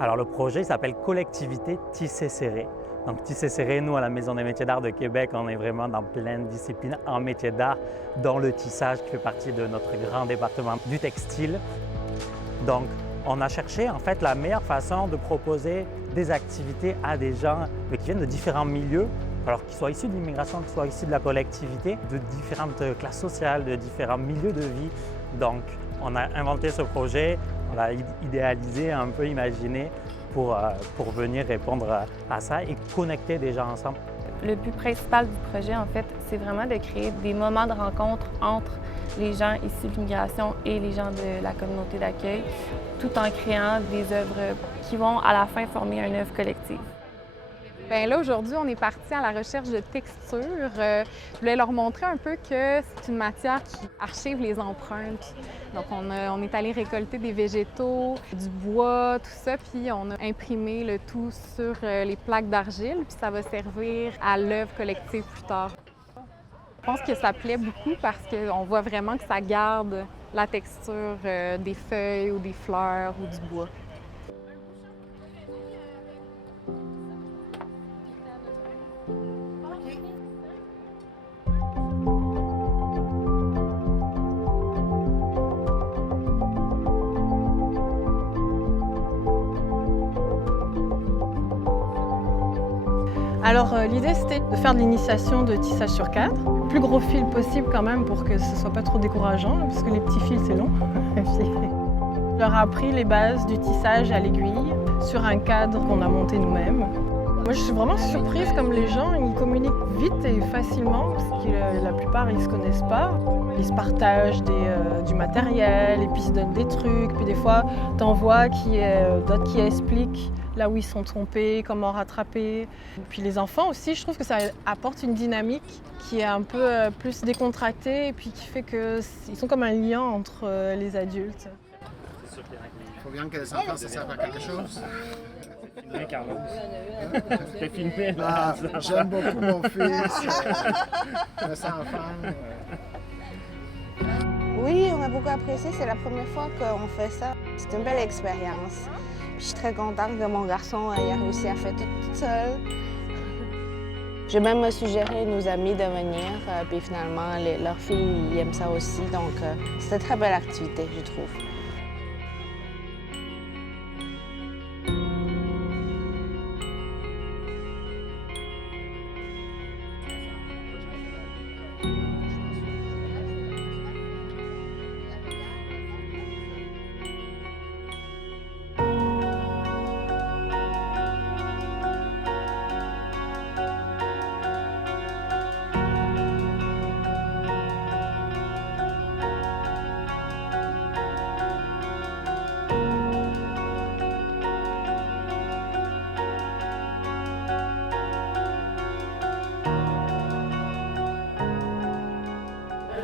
Alors le projet il s'appelle Collectivité Tissé Serré. Donc Tissé Serré, nous à la Maison des métiers d'art de Québec, on est vraiment dans plein de disciplines en métiers d'art, dont le tissage qui fait partie de notre grand département du textile. Donc on a cherché en fait la meilleure façon de proposer des activités à des gens qui viennent de différents milieux, alors qu'ils soient issus de l'immigration, qu'ils soient issus de la collectivité, de différentes classes sociales, de différents milieux de vie. Donc on a inventé ce projet, on l'a idéalisé, un peu imaginé pour venir répondre à ça et connecter des gens ensemble. Le but principal du projet, en fait, c'est vraiment de créer des moments de rencontre entre les gens issus de l'immigration et les gens de la communauté d'accueil, tout en créant des œuvres qui vont à la fin former une œuvre collective. Bien là, aujourd'hui, on est parti à la recherche de textures. Je voulais leur montrer un peu que c'est une matière qui archive les empreintes. Donc, on est allé récolter des végétaux, du bois, tout ça, puis on a imprimé le tout sur les plaques d'argile, puis ça va servir à l'œuvre collective plus tard. Je pense que ça plaît beaucoup parce qu'on voit vraiment que ça garde la texture des feuilles ou des fleurs ou du bois. Alors l'idée c'était de faire de l'initiation de tissage sur cadre, le plus gros fil possible quand même pour que ce ne soit pas trop décourageant, parce que les petits fils c'est long. Je leur ai appris les bases du tissage à l'aiguille sur un cadre qu'on a monté nous-mêmes. Moi je suis vraiment surprise comme les gens ils communiquent vite et facilement, parce que la plupart ils ne se connaissent pas. Ils se partagent du matériel et puis ils se donnent des trucs, puis des fois t'en vois d'autres qui expliquent là où ils sont trompés, comment rattraper. Puis les enfants aussi, je trouve que ça apporte une dynamique qui est un peu plus décontractée et puis qui fait qu'ils sont comme un lien entre les adultes. Il faut bien que les enfants se servent à quelque chose. Filmé, Carlos. T'es filmé, là. J'aime beaucoup mon fils, mes enfants. Oui, on a beaucoup apprécié. C'est la première fois qu'on fait ça. C'est une belle expérience. Je suis très contente que mon garçon ait réussi à faire tout toute seule. J'ai même suggéré à nos amis de venir, puis finalement, leurs filles ils aiment ça aussi. Donc, c'est une très belle activité, je trouve.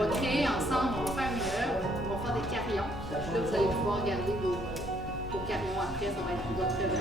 On va créer ensemble, on va faire une œuvre, on va faire des carillons. Là, vous allez pouvoir regarder vos carillons après, ça va être votre œuvre.